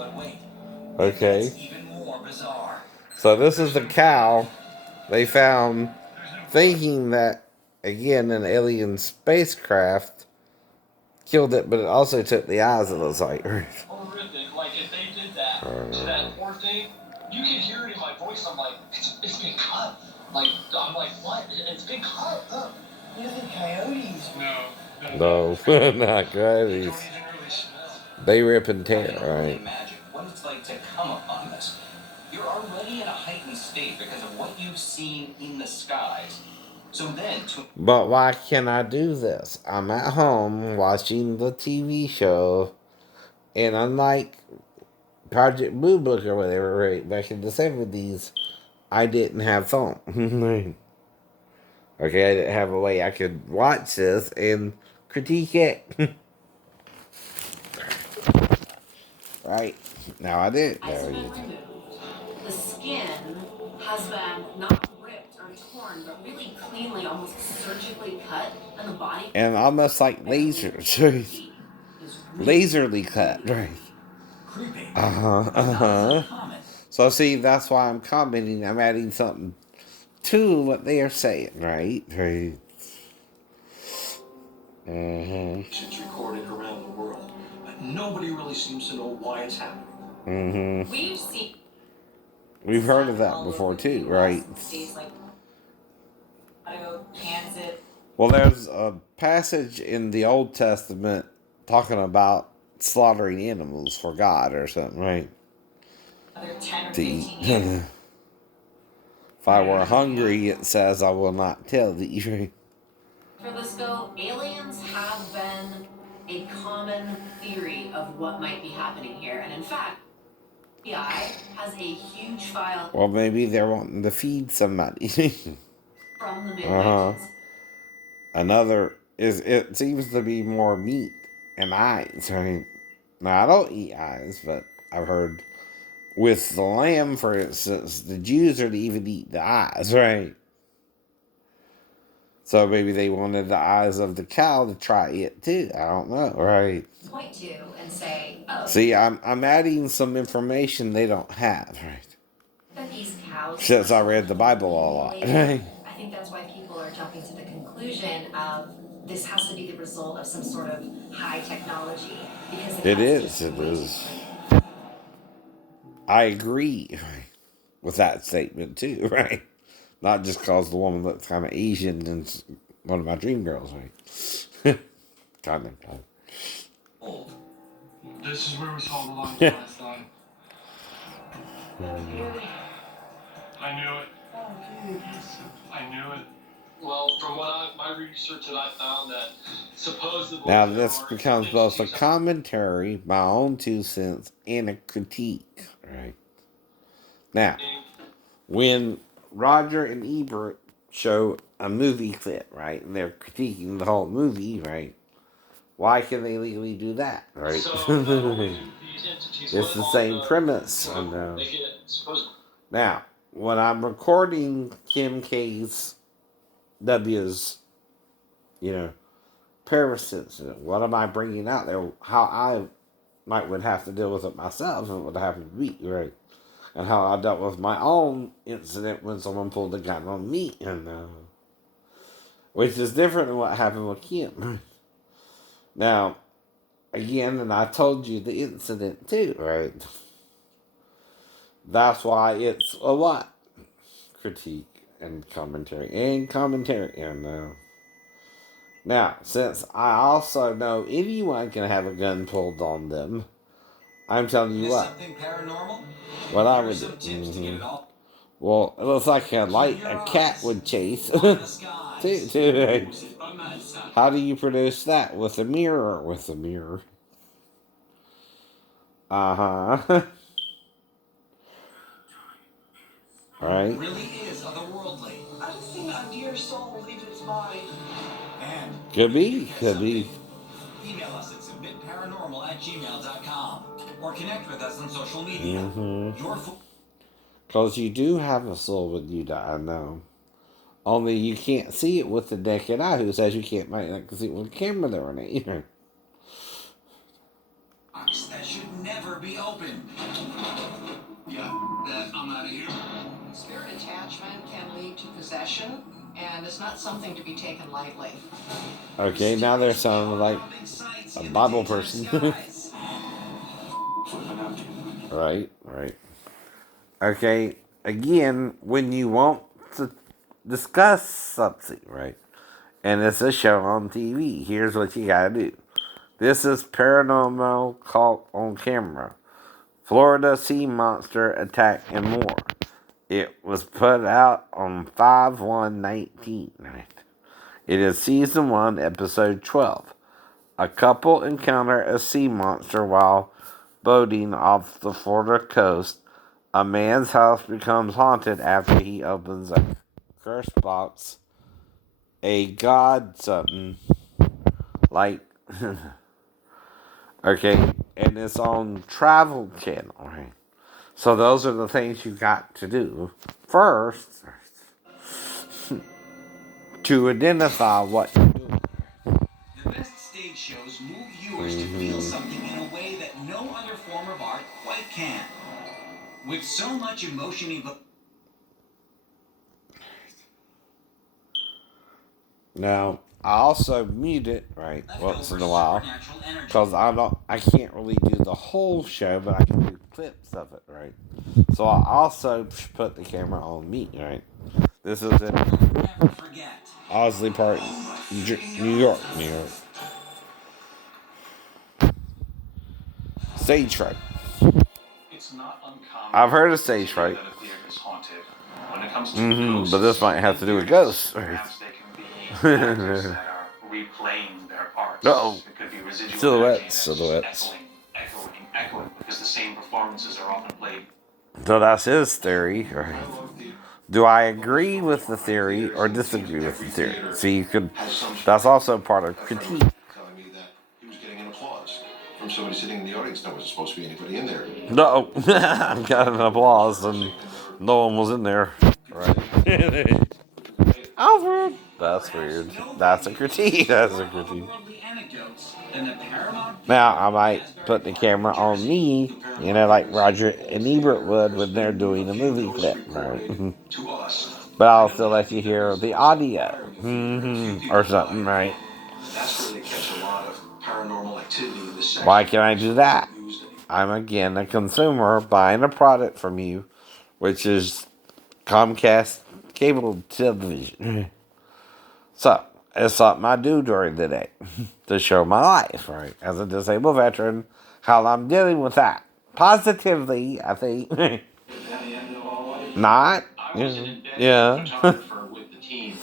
But wait. Okay. It's even more bizarre. So this is the cow they found thinking that, again, an alien spacecraft killed it, but it also took the eyes of the sight. Horrific. Like, if they did that to that poor thing, you can hear it in my voice. I'm like, it's been cut. Like, I'm like, what? It's been cut. Look. Look at the coyotes. No, not coyotes. They rip and tear, I can only right? imagine what it's like to come upon this. You're already in a heightened state because of what you've seen in the skies. So then, But why can't I do this? I'm at home watching the TV show, and unlike Project Blue Book or whatever, right, back in the 70s, I didn't have phone. Okay, I didn't have a way I could watch this and critique it. Right. Now I did. Eyes have been removed. The skin has been not ripped or torn, but really cleanly, almost surgically cut, and the body. And almost like lasers. Laserly cut, right? creepy. Uh-huh. So see, that's why I'm commenting. I'm adding something to what they are saying, right? Right. It's recorded around the world, but nobody really seems to know why it's happening. We've heard of that before too, right? Well, there's a passage in the Old Testament talking about slaughtering animals for God or something, right? To eat. If I were hungry, it says, I will not tell thee. For this go, aliens have been a common theory of what might be happening here, and in fact, FBI has a huge file. Well, maybe they're wanting to feed somebody. From the mid-19s. Another is, it seems to be more meat and eyes. I mean, now I don't eat eyes, but I've heard with the lamb, for instance, the Jews are to even eat the eyes, right? So maybe they wanted the eyes of the cow to try it too. I don't know, right? Point to and say, oh. See, I'm adding some information they don't have, right? That these cows. Since I read the Bible a lot. I think that's why people are jumping to the conclusion of this has to be the result of some sort of high technology because it is. I agree with that statement too, right? Not just because the woman looks kind of Asian and one of my dream girls, right? kind of. This is where we saw the lines last time. I knew it. I knew it. Well, from my research that I found that supposedly... Now this becomes both a commentary, my own 2 cents, and a critique, right? Now, when Roger and Ebert show a movie clip, right, and they're critiquing the whole movie, right, why can they legally do that, right? It's the same premise. Now, when I'm recording Kim K's W's, Paris incident, what am I bringing out there? How I would have to deal with it myself if it would happen to me, right? And how I dealt with my own incident when someone pulled a gun on me, and which is different than what happened with Kim. Now, again, and I told you the incident too, right? That's why it's a what? Critique and commentary. And now, since I also know anyone can have a gun pulled on them, I'm telling you what. Something paranormal? What I would do. Well, it looks like a cat would chase. too. How do you produce that? With a mirror? With a mirror. Uh-huh. Right? It really is otherworldly. I just think a dear soul leaves its body. And Could be. Email us at submitparanormal@gmail.com or connect with us on social media. Because you do have a soul when you die, I know. Only you can't see it with the naked eye. Who says you can't see it with a camera there, That should never be opened. Yeah, I'm out of here. Spirit attachment can lead to possession, and it's not something to be taken lightly. Okay, now they're sounding like a Bible person. Right, right. Okay, again, when you want to discuss something, right, and it's a show on TV, here's what you gotta do. This is Paranormal Caught on Camera. Florida Sea Monster Attack and More. It was put out on 5/1/19. Right? It is Season 1, Episode 12. A couple encounter a sea monster while boating off the Florida coast. A man's house becomes haunted after he opens a curse box. A god something. Like, okay, and it's on Travel Channel, right? So those are the things you got to do first to identify what you're doing. The best stage shows move viewers to feel something in a way that no other form of art quite can. With so much emotion evoked. Now, I also mute it, right, once in a while, because I can't really do the whole show, but I can do clips of it, right? So I also put the camera on me, right? This is in Osley Park, New York, New York. Stage fright. It's not uncommon. I've heard of stage fright. That a theater is haunted. When it comes to ghosts, but this might have to do with ghosts, right? perhaps they can be actors that are replaying their parts. Uh-oh. It could be residual Silhouettes, energy that's silhouettes. echoing, because the same performances are often played. So that's his theory, right? Do I agree with the theory or disagree with the theory? See, you could. That's also part of critique. Telling me that he was getting an applause from somebody sitting in the audience. There wasn't supposed to be anybody in there. No, I got an applause and no one was in there. Right. Alfred. That's weird. That's a critique. That's a critique. Now, I might put the camera on me, you know, like Roger and Ebert would when they're doing a movie clip. Right? But I'll still let you hear the audio. Or something, right? That's where they catch a lot of paranormal activity in this section. Why can I do that? I'm, again, a consumer buying a product from you, which is Comcast cable television. So, it's something I do during the day to show my life, right? As a disabled veteran, how I'm dealing with that. Positively, I think. Not? I was an Yeah. embedded photographer with the team.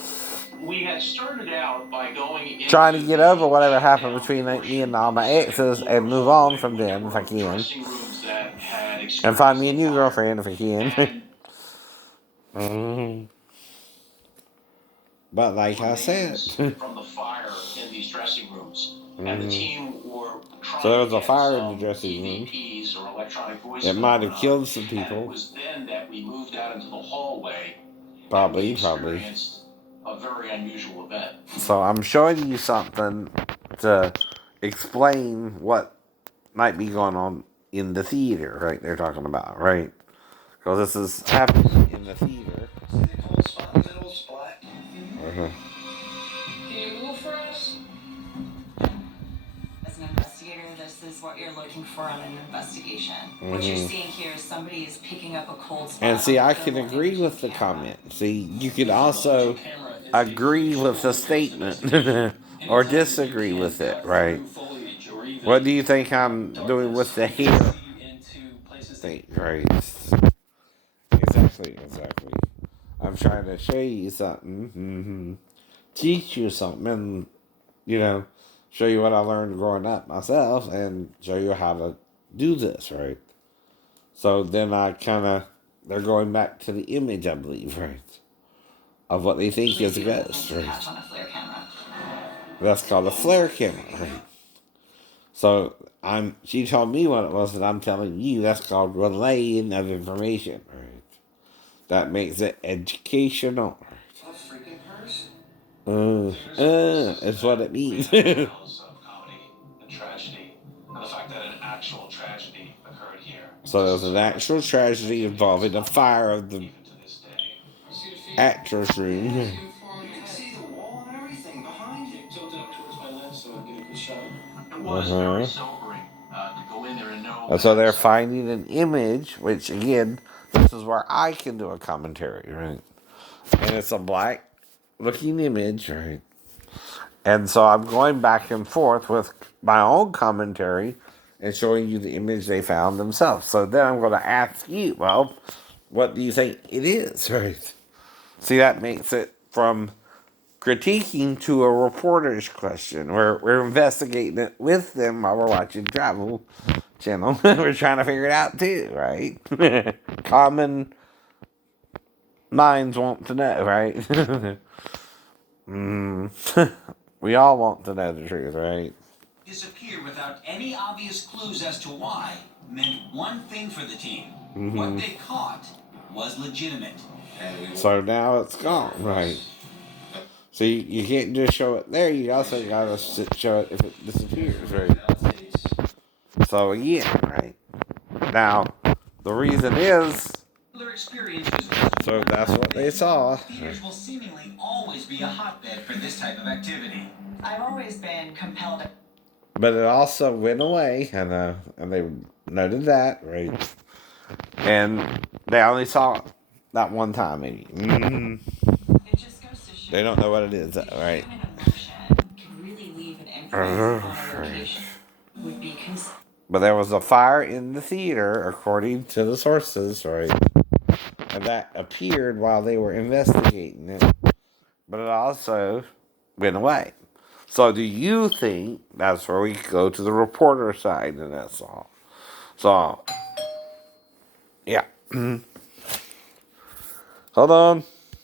We had started out by going into Trying to get over whatever happened down between me portion and all my of the exes second and floor move on building. from them There if I were can. dressing rooms that had And find me a experienced new fire. girlfriend if I can. And But like I said. from the fire in these dressing rooms, and the team were trying So there was to a get fire in some the dressing room. EVPs or electronic voice It might have phenomena. killed some And people. it was then that we moved out into the hallway. Probably. Experienced a very unusual event. So I'm showing you something to explain what might be going on in the theater, right? They're talking about, right? Because this is happening in the theater. See the cold spot in the middle, splat? Can you move for us? As an investigator, this is what you're looking for on an investigation. What you're seeing here is somebody is picking up a cold spot. And see, on I the can thermal agree imaging with the camera. comment. See, you could also agree with the statement or disagree with it, right? What do you think I'm doing with the hair thing, right? Exactly. I'm trying to show you something, teach you something, and, you know, show you what I learned growing up myself and show you how to do this, right? So then they're going back to the image, I believe, right? Of what they think is a ghost, right? Catch on a flare camera. That's called a flare camera, right? So she told me what it was, and I'm telling you that's called relaying of information, right? That makes it educational. A freaking person? It's what it means. Of comedy and tragedy, and the fact that an actual tragedy occurred here. So there was an actual tragedy involving the fire of the actor's room. You can see the wall and everything behind it. Tilted up towards my lens so I get a good shot. It was Uh-huh. very sobering to go in there and know. And so they're finding an image, which again, this is where I can do a commentary, right? And it's a black looking image, right? And so I'm going back and forth with my own commentary and showing you the image they found themselves. So then I'm going to ask you, well, what do you think it is, right? See, that makes it from critiquing to a reporter's question. We're investigating it with them while we're watching Travel Channel. We're trying to figure it out too, right? Common minds want to know, right? We all want to know the truth, right? Disappear without any obvious clues as to why meant one thing for the team. What they caught was legitimate. So now it's gone, right? So you can't just show it there, you also gotta show it if it disappears, right? So again, right? Now, the reason is, Their experiences. so that's what they saw. Theaters will seemingly always be a hotbed for this type of activity. I've always been compelled. But it also went away, and they noted that, right? And they only saw it that one time, maybe. It just goes to show They don't know what it is, right? human emotion can really leave an imprint on a location. Would be But there was a fire in the theater, according to the sources, right? And that appeared while they were investigating it. But it also went away. So do you think that's where we go to the reporter side and that's all? So, yeah. Hold on.